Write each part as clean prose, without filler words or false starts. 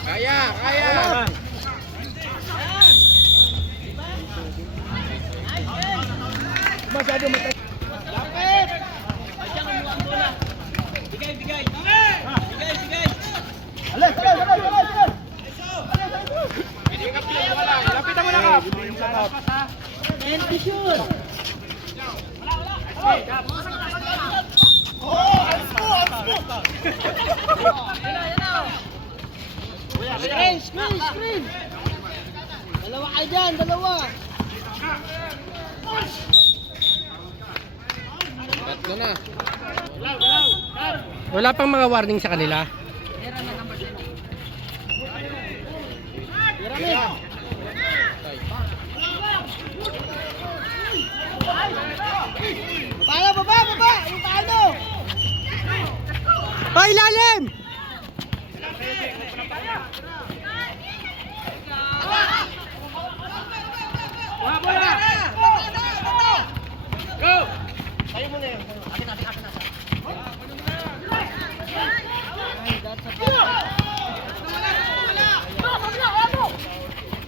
Kaya, kaya. Masyado matay. Lapit! Ayan ang mga bola. Bigay, bigay. Bigay, bigay. Alas. Lapitan mo na, Kap. And be sure. Screen. Dalawa kayo dyan, dalawa. Tatlo na. Wala pang mga warning sa kanila. Baba! Yung paano? Ay, lalim! Go! Tayo mo na yun. Akin na.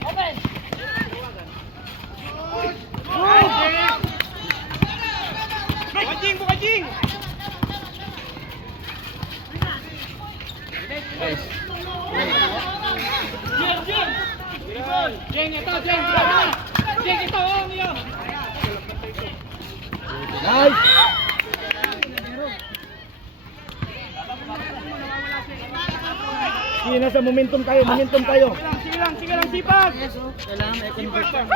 Open! Bukajing! Nice. Jeng, ito, Jeng! Jeng, ito, Mio! Nice. Sige, nasa momentum tayo. Sige lang, sipag! Kailangan may convert pa.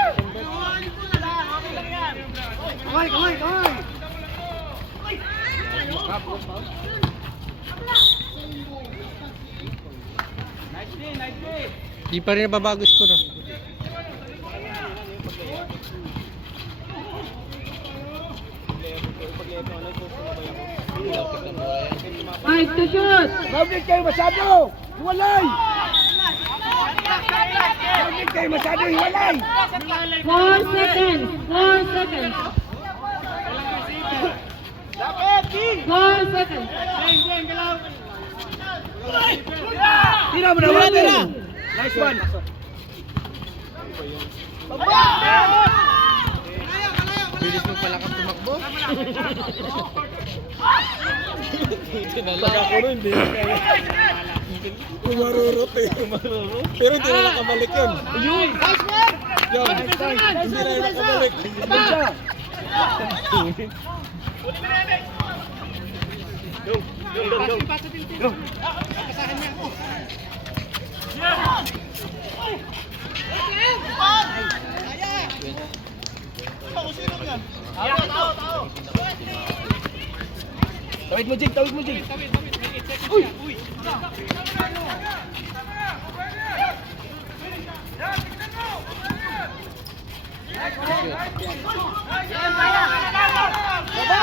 Kamay! Nice day! Di pa rin nababago score. Mike to shoot! Mabig kayo masyado. Hiwalay. 4 seconds. 4 seconds. 4 seconds. Tira mo na. Nice one. Bilis mo pala kang tumakbo. Pag ako rin, hindi. Kumarurot. Pero hindi na nakabalik yun. Ayun! Yan. Hindi na nakabalik. Go. Tawid mo, Jig. Uy!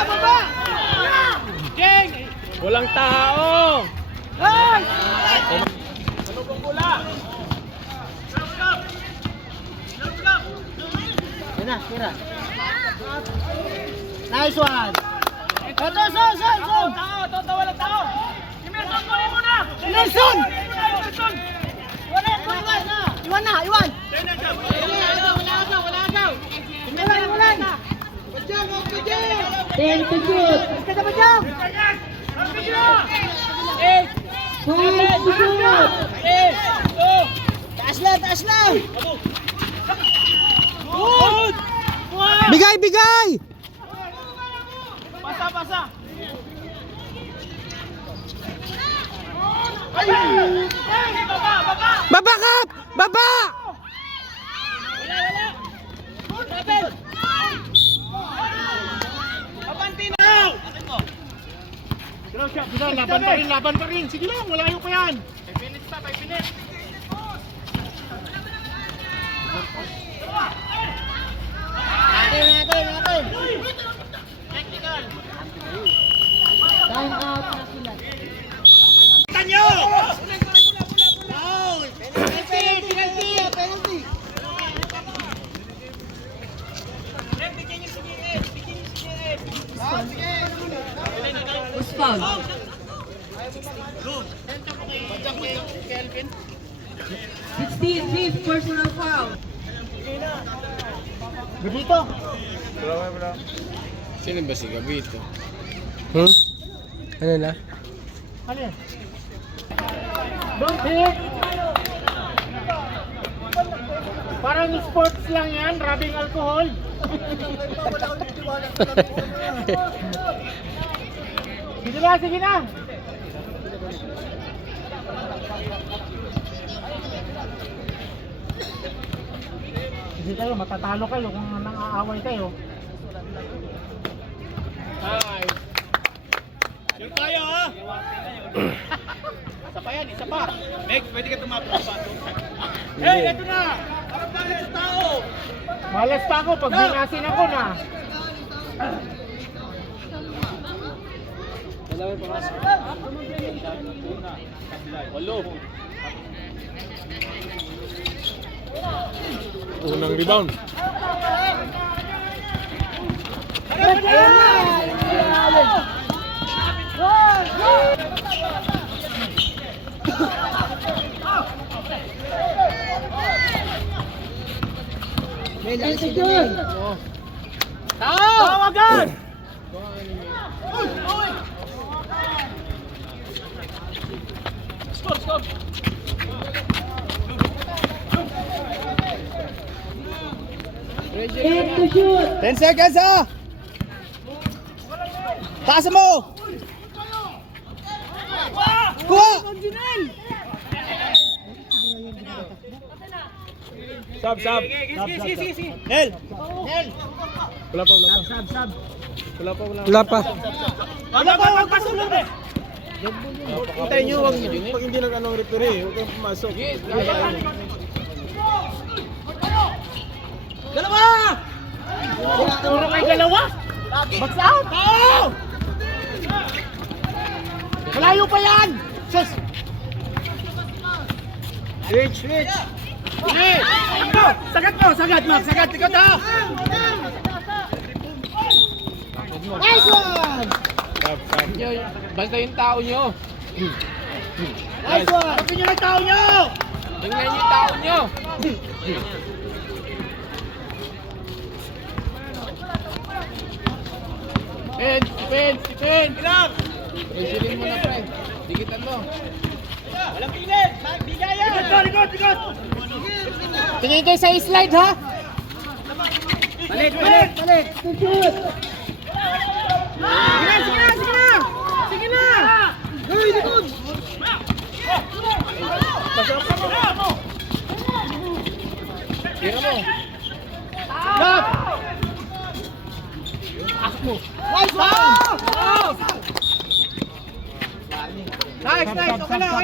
Baba! Jeng! Walang tao! Ano bang bola? Yan na, tira. Nice one! Ito, son! Tao, walang tao! Emerson, tuloy mo na! Nelson! Emerson! Iwan! Wala agaw! Iwan! 10 to shoot! Basta na ba dyan? 5 to shoot! Taas lang! Bigay! Pasa! Baba, Kap! Baba! Laban pa rin. Sige lang, wala pa yan. 5 minutes pa, 5 minutes. Natin! Time out na sila. Tanyo! Penalty! Who's foul? 16, fifth personal foul. Dito. Sino ba si Gabito? Ano na? Ano yan? Don't hit! Parang sports lang yan, rubbing alcohol. Sige na, sige na! Hindi kayo, matatalo kayo kung nang-aaway kayo. Hi. Sure tayo ha. Isa pa yan, isa pa. Meg, pwede ka tumapos pa. Hey, eto na. Parang bakit sa tao? Malas pa ako pag binasin ako na. Walo. Unang rebound. Tawagan! Stop, stop. Aim to shoot! 10 seconds ah! Taas mo! Kuha! Sab. Nel! Wala pa. Wala pa. Wala pa, magpasulong eh. Hintayin nyo, pag hindi nag-anong referee, huwag kang pumasok. Dalawa! Puro kayo dalawa? Box out! Oo! Malayo pa yan! Sus! Switch. Hey! Sagat mo, Max. Sagat, ikot ha! Nice one! Basta yung tao nyo. Nice one! Sabi nyo ng tao nyo! Tingnan yung tao nyo. Defense! Ilang! Presilin mo na pre. Dikitan mo. Walang pilit! Bigayan! Ikot! Tingin kayo sa slide ha? Balik! To shoot! Sige na! Hey, likod! Tira mo. Stop! Nice one! Nice! Okay lang!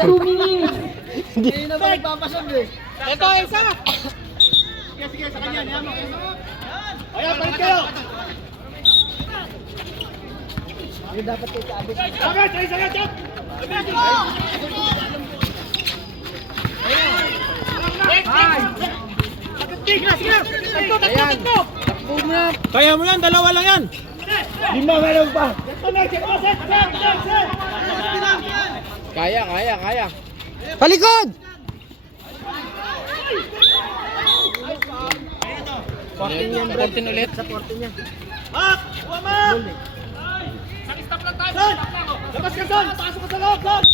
2 minutes! Hindi na ba nagpapasag eh? Ito, isa! Sige, sa kanya. Niyan mo. Ayan, balik kayo! Hindi dapat kayo kaabot. Sagat! Sige! Kaya mo yan, dalawa lang yan. Kaya. Palikod! 14 ulit. Mak! Mak! Stop lang tayo! Labas ka doon! Pasok ka sa loob! Doon!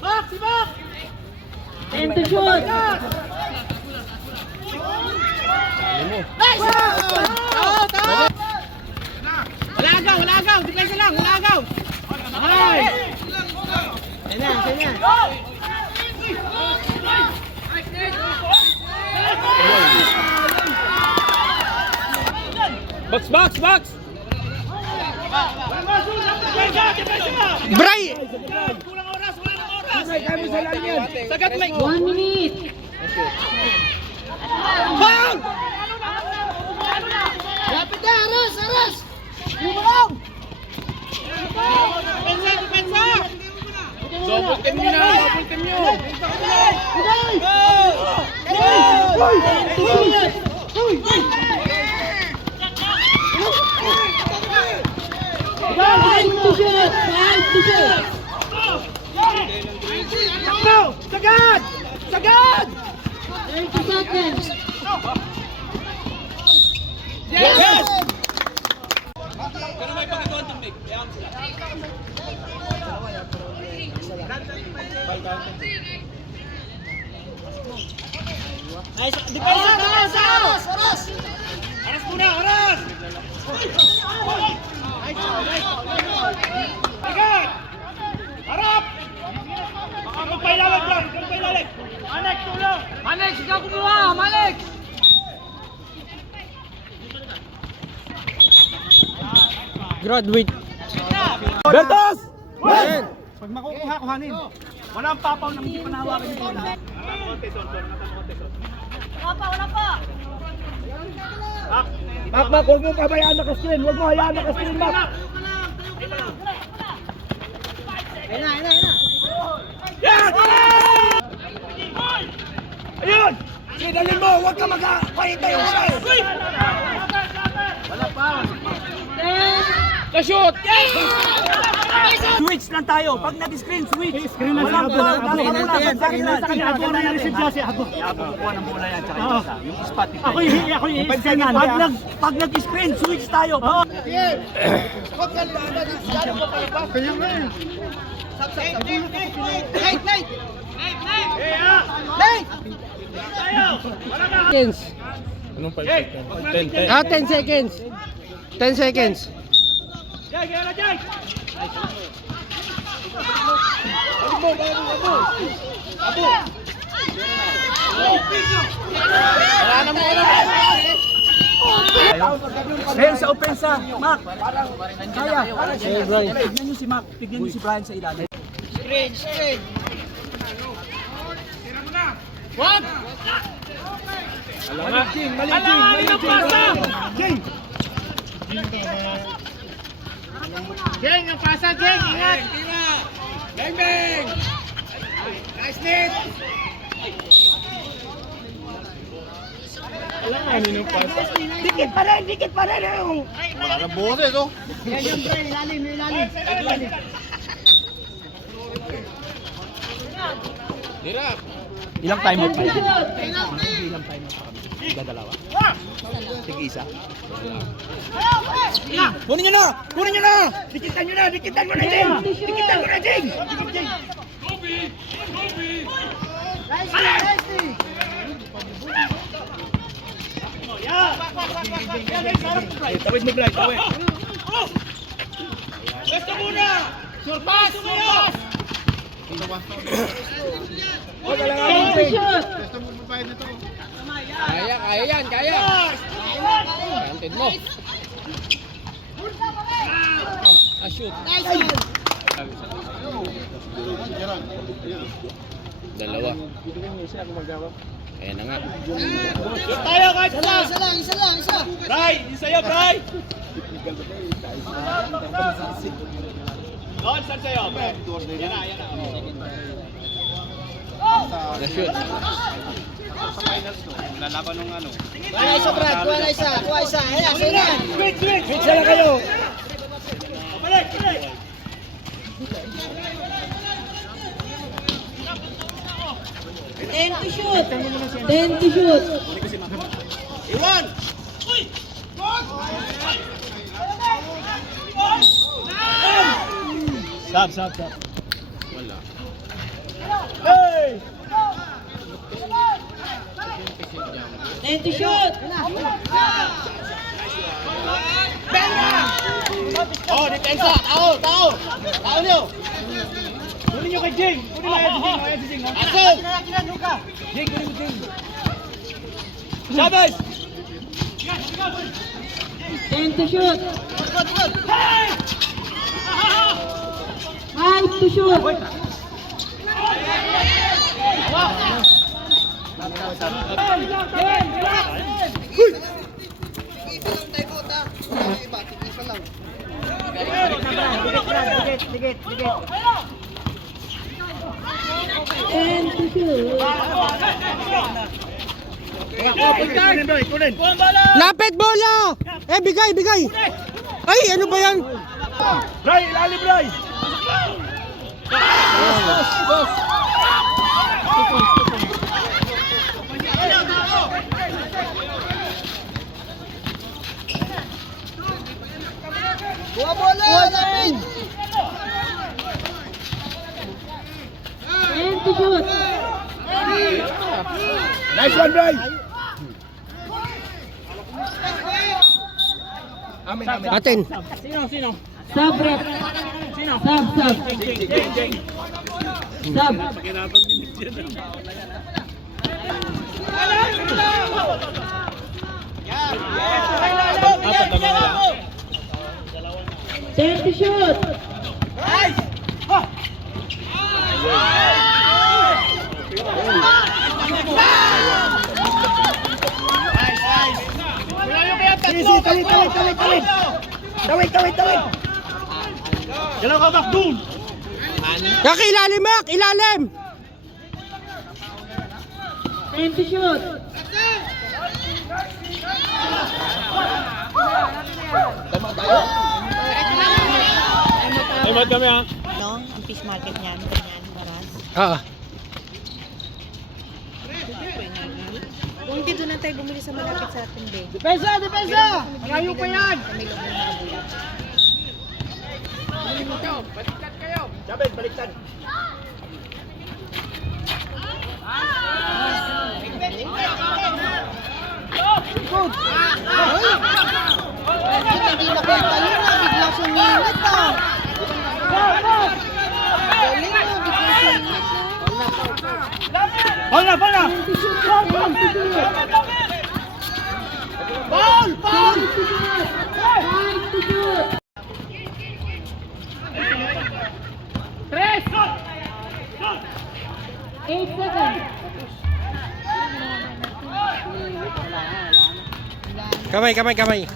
Mak! Si Mak! Aim to shoot! Nice! Tao! Wala agaw! Depensa lang! Wala agaw! Nice! Kanya. Box. Bray! Kulang oras! Sagat may... 1 minute! Bang! Lapit na! Aras! Bumalaw! Depensa! Double team nyo. Time to shoot! 30 seconds. Yes! Pero may pagkatuan tubig. Kayaan sila. Nice. Depensa! Aras! Aras muna! Aras! Agad! Harap! Baka magpailalag lang! Magpailalag! Manex, tulong! Malex, ikaw kumuha! Malex! Graduate. Bertos! Pag makukuha, kuhanin. Walang papaw na hindi panahawakan yung bola. Wala pa. Mak, huwag mo pabayaan naka-screen. Huwag mo hayaan naka-screen, Mak. Ayun na. Yes! Ayun! Sinalin mo, huwag ka magpahintay yung shot. Wala pa. 10. Na-shoot! Switch lang tayo. Pag nag-screen, switch. Screen lang Walang si bola. Abo. Walang bola. Sa kanya, Abo na receive siya si Abo. Abo kukuha ng bola yan. Tsaka yung Oo. isa. Yung spot. Ako i-screen yan. Pag nag-screen, switch tayo. Seconds. Anong 5 seconds? 10. Ah, 10 seconds. 10 seconds. Jay, kaya na, Jay! Ngayon sa opensa, Mac. Kaya. Tignan niyo si Mac. Tignan niyo si Brian sa ilalim. Alangan ang pasa! Jing! Jeng, ang pasa, Jeng, ingat! Bang bang! Nice net! Dikit pa rin! Dikit pa rin! Wala na boses, oh. Yan, pre, ilalim. Hirap. Ilang time out pa yan? Penalty. Dadalawa? Sige isa. Kunin nyo na! Kunin nyo na! Dikitan nyo na! Dikitan mo na, Jing! Dikitan mo na, Jing! Nicely. Tawid mo, Blay. Tawid. Basta muna! Surpass! Surpass! Huwag ka lang ang End to shoot. Kaya yan, kaya. Granted mo. Ah, shoot. Nice one. Dalawa. Ayan na nga. Shoot tayo kahit isa! Isa lang. Bray! Yung sa'yo, Bray! Doon, saan sa'yo? Yan na. Na-shoot. Lalaban ng ano. Kuha na isa, Brad. Kuha isa. Ayan, yan. Switch! Switch na lang kayo! Balik! End to shoot. Iwan! Sab. Wala. Hey! End to shoot. Oh, depensa! Tao niyo! Kunin niyo kay Jing! Kunin mo yan si Jing! Action! Jing, kunin mo Jing! Sabas! End to shoot. Hey! 5 to shoot. End to shoot. Kunin! Lapit bola! Bigay! Ay, ano ba yan? Bray! Ilalim, Bray! 10 to shoot. Nice one, Bray! Atin. Sino? Sub rep. Sub. Sub. Ten to shoot. Easy, tawid. Tawid. Dalaw ka back doon. Yak, ilalim, Mak! Ilalim! 10 to shoot. Ay, mat kami ha. No? Ang fish market niyan, ganyan, paras. Oo. Kung hindi doon na tayo bumili sa malapit sa atin, be. Depensa! Malayo pa yan! Sa may loob ng mga buya. Jabet, baliktad. Hindi na kayo tayo na, bigla sumingit ah. Galing mo, bigla sumingit ah. Bola! 10 to shoot. 10 to shoot. Ball! 5 to shoot. 8 seconds. Kamay.